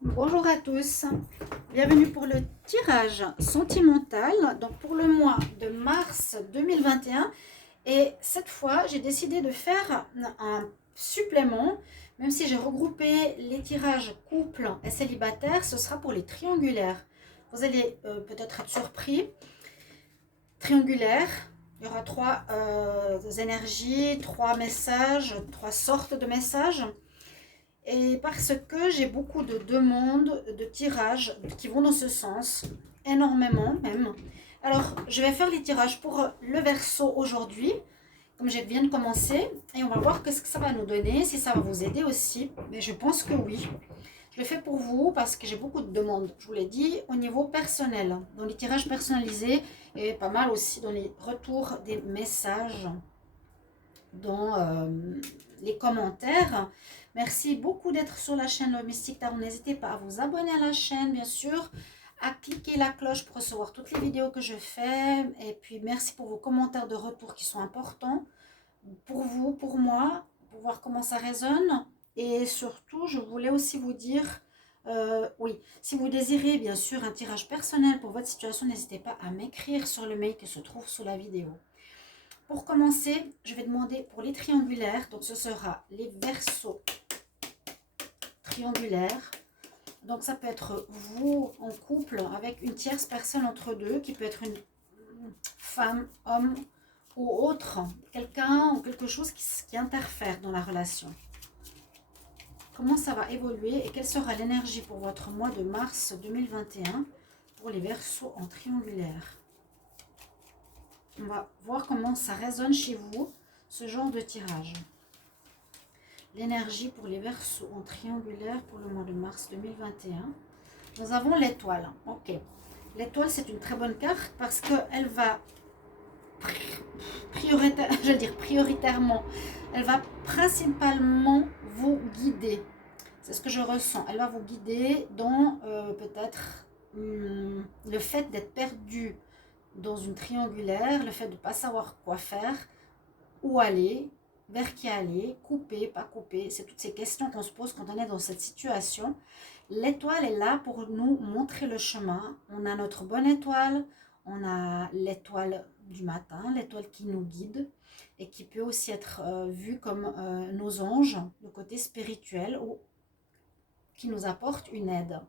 Bonjour à tous, bienvenue pour le tirage sentimental, donc pour le mois de mars 2021. Et cette fois, j'ai décidé de faire un supplément, même si j'ai regroupé les tirages couple et célibataire, ce sera pour les triangulaires. Vous allez peut-être être surpris. Triangulaire, il y aura trois énergies, trois messages, trois sortes de messages. Et parce que j'ai beaucoup de demandes de tirages qui vont dans ce sens, énormément même. Alors, je vais faire les tirages pour le Verseau aujourd'hui, comme je viens de commencer, et on va voir ce que ça va nous donner, si ça va vous aider aussi. Mais je pense que oui. Je le fais pour vous parce que j'ai beaucoup de demandes, je vous l'ai dit, au niveau personnel, dans les tirages personnalisés et pas mal aussi dans les retours des messages, dans les commentaires. Merci beaucoup d'être sur la chaîne Le Mystique Tarot. N'hésitez pas à vous abonner à la chaîne, bien sûr, à cliquer la cloche pour recevoir toutes les vidéos que je fais. Et puis, merci pour vos commentaires de retour qui sont importants pour vous, pour moi, pour voir comment ça résonne. Et surtout, je voulais aussi vous dire, oui, si vous désirez, bien sûr, un tirage personnel pour votre situation, n'hésitez pas à m'écrire sur le mail qui se trouve sous la vidéo. Pour commencer, je vais demander pour les triangulaires, donc ce sera les Verseaux triangulaires. Donc ça peut être vous en couple avec une tierce personne entre deux, qui peut être une femme, homme ou autre, quelqu'un ou quelque chose qui interfère dans la relation. Comment ça va évoluer et quelle sera l'énergie pour votre mois de mars 2021 pour les Verseaux en triangulaire? On va voir comment ça résonne chez vous, ce genre de tirage. L'énergie pour les Verseaux en triangulaire pour le mois de mars 2021. Nous avons l'étoile. Ok. L'étoile, c'est une très bonne carte parce qu'elle va prioritairement, elle va principalement vous guider. C'est ce que je ressens. Elle va vous guider dans peut-être le fait d'être perdu dans une triangulaire, le fait de ne pas savoir quoi faire, où aller, vers qui aller, couper, pas couper. C'est toutes ces questions qu'on se pose quand on est dans cette situation. L'étoile est là pour nous montrer le chemin. On a notre bonne étoile, on a l'étoile du matin, l'étoile qui nous guide et qui peut aussi être vue comme nos anges, le côté spirituel, ou qui nous apporte une aide.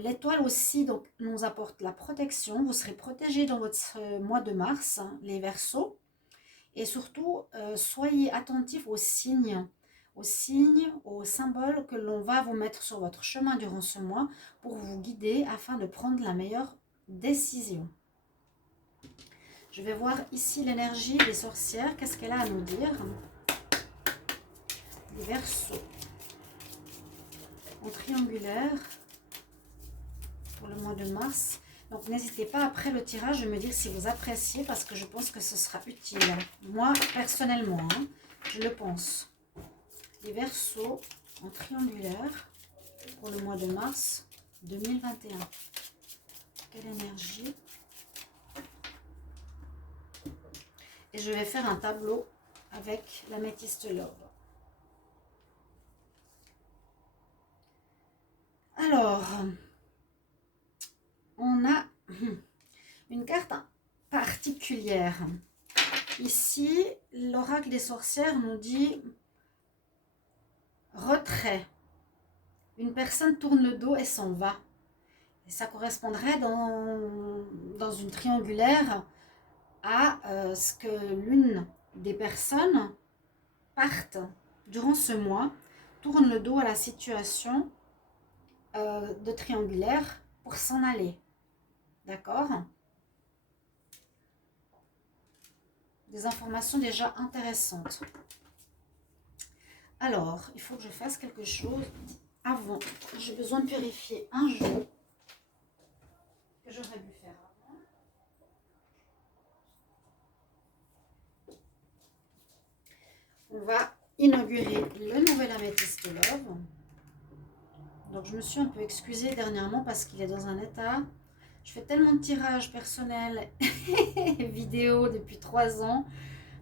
L'étoile aussi donc, nous apporte la protection. Vous serez protégés dans votre mois de mars, hein, les Verseaux. Et surtout, soyez attentifs aux signes, aux symboles que l'on va vous mettre sur votre chemin durant ce mois pour vous guider afin de prendre la meilleure décision. Je vais voir ici l'énergie des sorcières. Qu'est-ce qu'elle a à nous dire? Les Verseaux en triangulaire pour le mois de mars. Donc n'hésitez pas après le tirage de me dire si vous appréciez parce que je pense que ce sera utile. Moi personnellement, hein, je le pense. Les Verseaux en triangulaire pour le mois de mars 2021. Quelle énergie! Et je vais faire un tableau avec l'améthyste love. Alors, on a une carte particulière. Ici, l'oracle des sorcières nous dit retrait. Une personne tourne le dos et s'en va. Et ça correspondrait dans une triangulaire à ce que l'une des personnes parte durant ce mois, tourne le dos à la situation de triangulaire pour s'en aller. D'accord? Des informations déjà intéressantes. Alors, il faut que je fasse quelque chose avant. J'ai besoin de purifier un jeu que j'aurais dû faire avant. On va inaugurer le nouvel améthyste love. Donc je me suis un peu excusée dernièrement parce qu'il est dans un état. Je fais tellement de tirages personnels et vidéo depuis 3 ans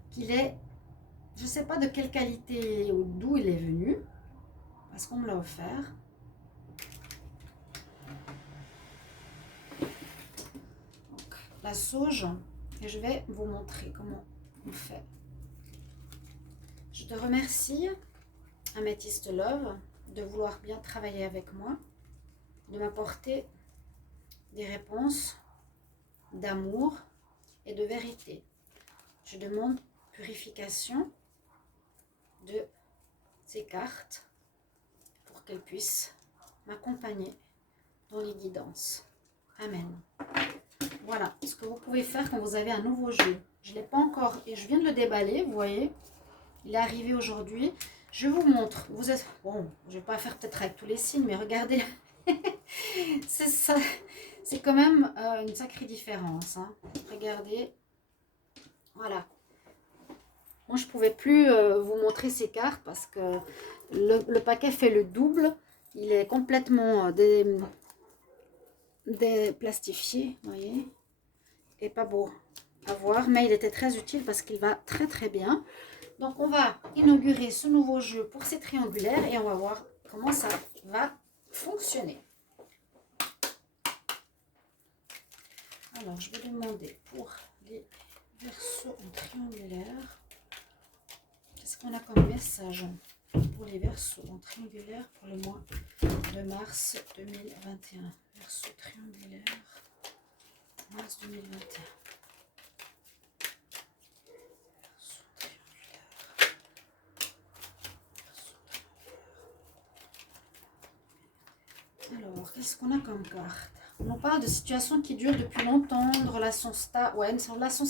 qu'il est, je ne sais pas de quelle qualité ou d'où il est venu, parce qu'on me l'a offert. la sauge et je vais vous montrer comment on fait. Je te remercie, Améthyste Love, de vouloir bien travailler avec moi, de m'apporter des réponses d'amour et de vérité. Je demande purification de ces cartes pour qu'elles puissent m'accompagner dans les guidances. Amen. Voilà ce que vous pouvez faire quand vous avez un nouveau jeu. Je ne l'ai pas encore et je viens de le déballer, vous voyez. Il est arrivé aujourd'hui. Je vous montre. Vous êtes bon, je ne vais pas faire peut-être avec tous les signes, mais regardez. C'est ça. C'est quand même une sacrée différence. Hein. Regardez. Voilà. Moi, je ne pouvais plus vous montrer ces cartes parce que le paquet fait le double. Il est complètement déplastifié, vous voyez. Et pas beau à voir, mais il était très utile parce qu'il va très très bien. Donc, on va inaugurer ce nouveau jeu pour ces triangulaires et on va voir comment ça va fonctionner. Alors, je vais demander pour les versos en triangulaire. Qu'est-ce qu'on a comme message pour les versos en triangulaire pour le mois de mars 2021? Verso triangulaire, mars 2021. Alors, qu'est-ce qu'on a comme carte? On nous parle de situations qui durent depuis longtemps, de relations stables. Ouais, une relation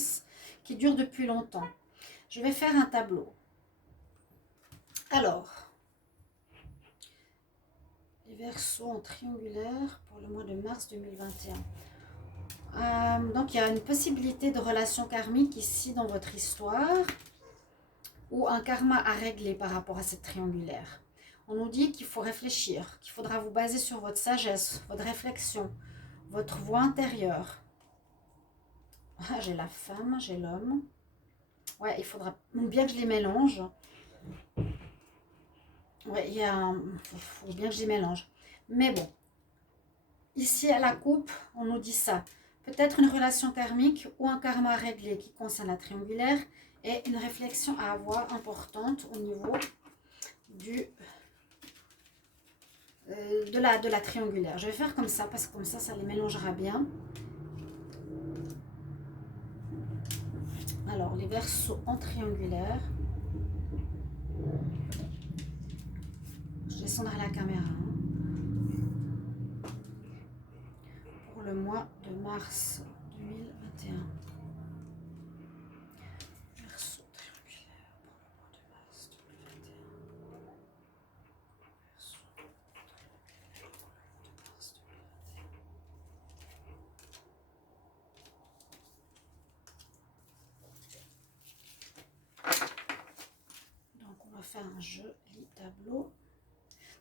qui dure depuis longtemps. Je vais faire un tableau. Alors, les versos en triangulaire pour le mois de mars 2021. Donc, il y a une possibilité de relation karmique ici dans votre histoire ou un karma à régler par rapport à cette triangulaire. On nous dit qu'il faut réfléchir, qu'il faudra vous baser sur votre sagesse, votre réflexion, votre voix intérieure. Ah, j'ai la femme, j'ai l'homme. Ouais, il faudra bien que je les mélange. Ouais, il faut bien que je les mélange. Mais bon, ici à la coupe, on nous dit ça. Peut-être une relation karmique ou un karma réglé qui concerne la triangulaire et une réflexion à avoir importante au niveau de la triangulaire. Je vais faire comme ça parce que comme ça les mélangera bien. Alors, les versos en triangulaire. Je descendrai la caméra. Pour le mois de mars 2021. Verso triangulaire pour le mois de mars 2021. Verso triangulaire pour le mois de mars 2021. Donc, on va faire un joli tableau.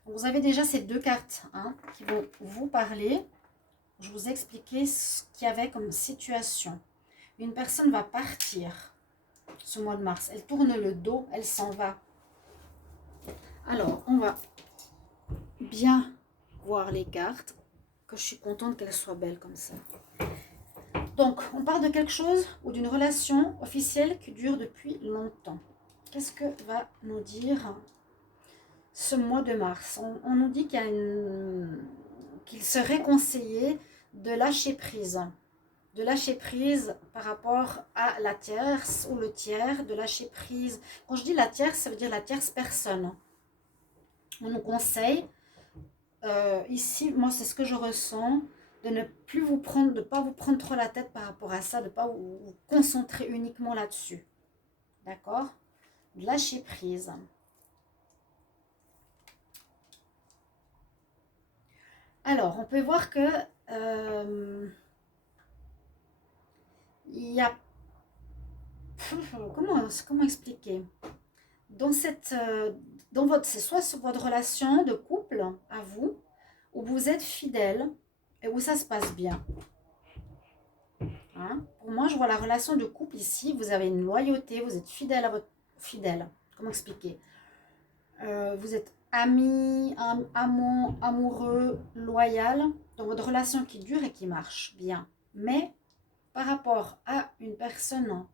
Donc, vous avez déjà ces deux cartes hein, qui vont vous parler. Je vous ai expliqué ce qu'il y avait comme situation. Une personne va partir ce mois de mars. Elle tourne le dos, elle s'en va. Alors, on va bien voir les cartes, que je suis contente qu'elles soient belles comme ça. Donc, on parle de quelque chose ou d'une relation officielle qui dure depuis longtemps. Qu'est-ce que va nous dire ce mois de mars? On nous dit qu'il serait conseillé de lâcher prise. De lâcher prise par rapport à la tierce ou le tiers, de lâcher prise. Quand je dis la tierce, ça veut dire la tierce personne. On nous conseille, ici, moi c'est ce que je ressens, de ne plus vous prendre, de ne pas vous prendre trop la tête par rapport à ça, de ne pas vous concentrer uniquement là-dessus. D'accord? Lâcher prise. Alors, on peut voir que il y a... Comment expliquer? C'est soit sur votre relation de couple à vous, où vous êtes fidèle et où ça se passe bien. Hein? Pour moi, je vois la relation de couple ici. Vous avez une loyauté, vous êtes fidèle à votre... Fidèle, comment expliquer? Vous êtes amis, amoureux, loyal, dans votre relation qui dure et qui marche bien. Mais par rapport à une personne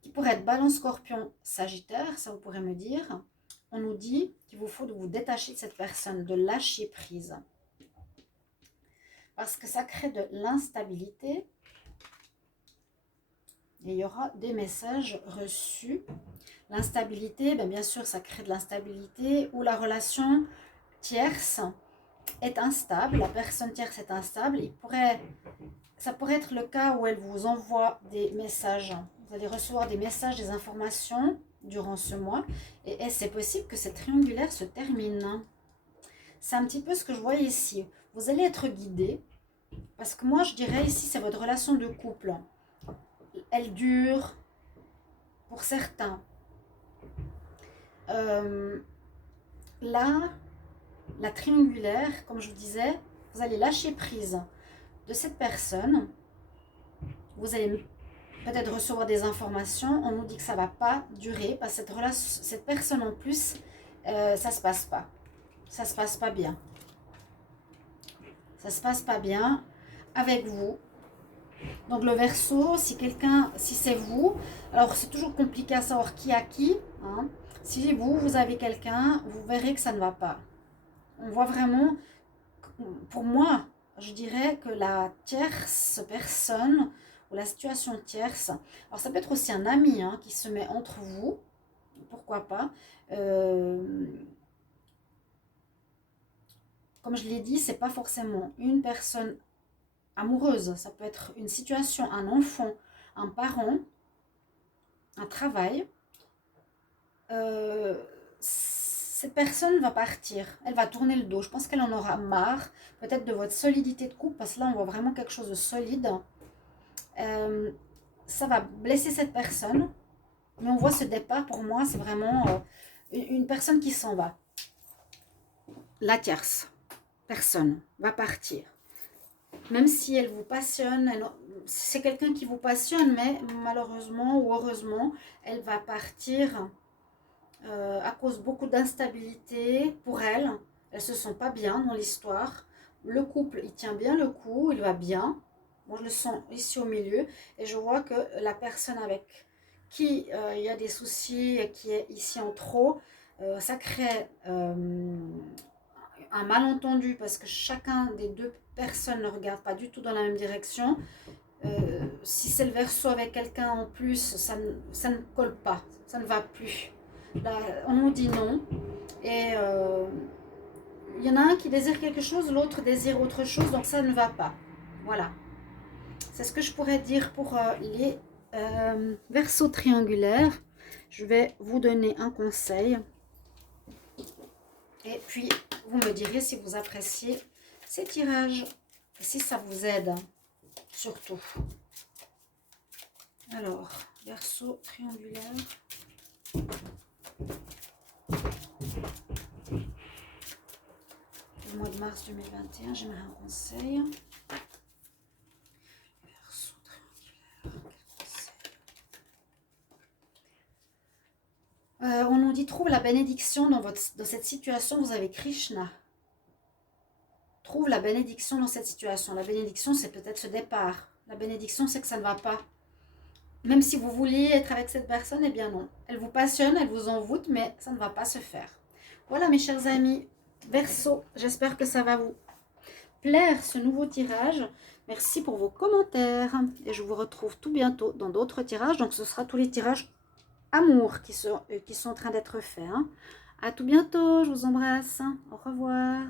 qui pourrait être Balance, Scorpion, Sagittaire, ça vous pourrez me dire, on nous dit qu'il vous faut de vous détacher de cette personne, de lâcher prise. Parce que ça crée de l'instabilité. Et il y aura des messages reçus. L'instabilité, bien sûr, ça crée de l'instabilité où la relation tierce est instable, la personne tierce est instable. Ça pourrait être le cas où elle vous envoie des messages. Vous allez recevoir des messages, des informations durant ce mois. Et c'est possible que cette triangulaire se termine. C'est un petit peu ce que je vois ici. Vous allez être guidé. Parce que moi, je dirais ici, c'est votre relation de couple. Elle dure pour certains. Là, la triangulaire, comme je vous disais, vous allez lâcher prise de cette personne. Vous allez peut-être recevoir des informations. On nous dit que ça ne va pas durer parce que cette personne en plus, ça ne se passe pas. Ça ne se passe pas bien. Ça ne se passe pas bien avec vous. Donc le Verseau, si c'est vous, alors c'est toujours compliqué à savoir qui a qui. Hein. Si vous avez quelqu'un, vous verrez que ça ne va pas. On voit vraiment, pour moi, je dirais que la tierce personne, ou la situation tierce, alors ça peut être aussi un ami qui se met entre vous, pourquoi pas. Comme je l'ai dit, c'est pas forcément une personne amoureuse, ça peut être une situation, un enfant, un parent, un travail. Cette personne va partir, elle va tourner le dos. Je pense qu'elle en aura marre, peut-être de votre solidité de couple, parce que là on voit vraiment quelque chose de solide. Ça va blesser cette personne, mais on voit ce départ, pour moi, c'est vraiment une personne qui s'en va. La tierce personne va partir. Même si elle vous passionne, c'est quelqu'un qui vous passionne, mais malheureusement ou heureusement, elle va partir à cause de beaucoup d'instabilité pour elle. Elles ne se sent pas bien dans l'histoire. Le couple, il tient bien le coup, il va bien. Moi, je le sens ici au milieu. Et je vois que la personne avec qui il y a des soucis et qui est ici en trop, ça crée un malentendu parce que chacun des deux personnes ne regarde pas du tout dans la même direction. Si c'est le Verseau avec quelqu'un en plus, ça ne colle pas, ça ne va plus. Là, on nous dit non. Et il y en a un qui désire quelque chose, l'autre désire autre chose, donc ça ne va pas. Voilà. C'est ce que je pourrais dire pour les Verseaux triangulaires. Je vais vous donner un conseil. Et puis, vous me direz si vous appréciez ces tirages. Et si ça vous aide, surtout. Alors, Verseau triangulaire. Le mois de mars 2021, j'aimerais un conseil. Verseau triangulaire, quel conseil? On nous dit, trouve la bénédiction dans cette situation, vous avez Krishna. Trouve la bénédiction dans cette situation. La bénédiction, c'est peut-être ce départ. La bénédiction, c'est que ça ne va pas. Même si vous vouliez être avec cette personne, eh bien non. Elle vous passionne, elle vous envoûte, mais ça ne va pas se faire. Voilà mes chers amis, Verseau, j'espère que ça va vous plaire ce nouveau tirage. Merci pour vos commentaires. Et je vous retrouve tout bientôt dans d'autres tirages. Donc ce sera tous les tirages amour qui sont en train d'être faits. À tout bientôt, je vous embrasse. Au revoir.